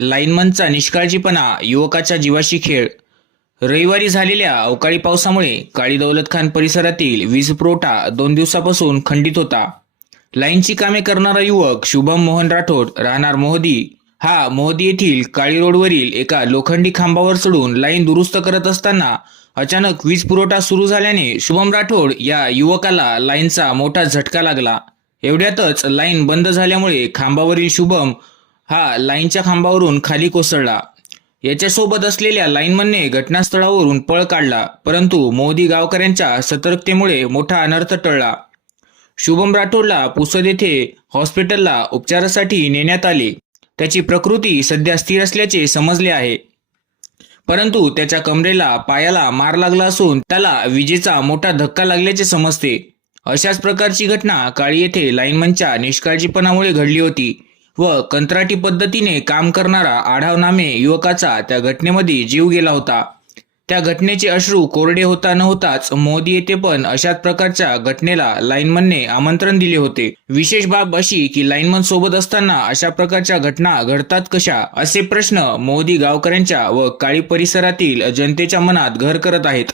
लाईनमनचा निष्काळजीपणा युवकाच्या जीवाशी खेळ. रविवारी झालेल्या अवकाळी पावसामुळे काळी दौलत खान परिसरातील वीज पुरवठा दोन दिवसापासून खंडित होता. लाईनची कामे करणारा युवक शुभम मोहन राठोड राहणार मोहदी. हा मोहदी येथील काळी रोडवरील एका लोखंडी खांबावर चढून लाईन दुरुस्त करत असताना अचानक वीज पुरवठा सुरू झाल्याने शुभम राठोड या युवकाला लाईनचा मोठा झटका लागला. एवढ्यातच लाईन बंद झाल्यामुळे खांबावरील शुभम हा लाईनच्या खांबावरून खाली कोसळला. याच्यासोबत असलेल्या लाईनमनने घटनास्थळावरून पळ काढला परंतु मोदी गावकऱ्यांच्या सतर्कतेमुळे मोठा अनर्थ टळला. शुभम राठोडला पुसद येथे हॉस्पिटलला उपचारासाठी नेण्यात आले. त्याची प्रकृती सध्या स्थिर असल्याचे समजले आहे. परंतु त्याच्या कमरेला पायाला मार लागला असून त्याला विजेचा मोठा धक्का लागल्याचे समजते. अशाच प्रकारची घटना काळी येथे लाईनमनच्या निष्काळजीपणामुळे घडली होती. व कंत्राटी पद्धतीने काम करणारा आढाव नामे युवकाचा त्या घटनेमध्ये जीव गेला होता. त्या घटनेचे अश्रू कोरडे होता न होताच मोदी येथे पण अशाच प्रकारच्या घटनेला लाईनमनने आमंत्रण दिले होते. विशेष बाब अशी की लाईनमन सोबत असताना अशा प्रकारच्या घटना घडतात कशा असे प्रश्न मोदी गावकऱ्यांच्या व काळी परिसरातील जनतेच्या मनात घर करत आहेत.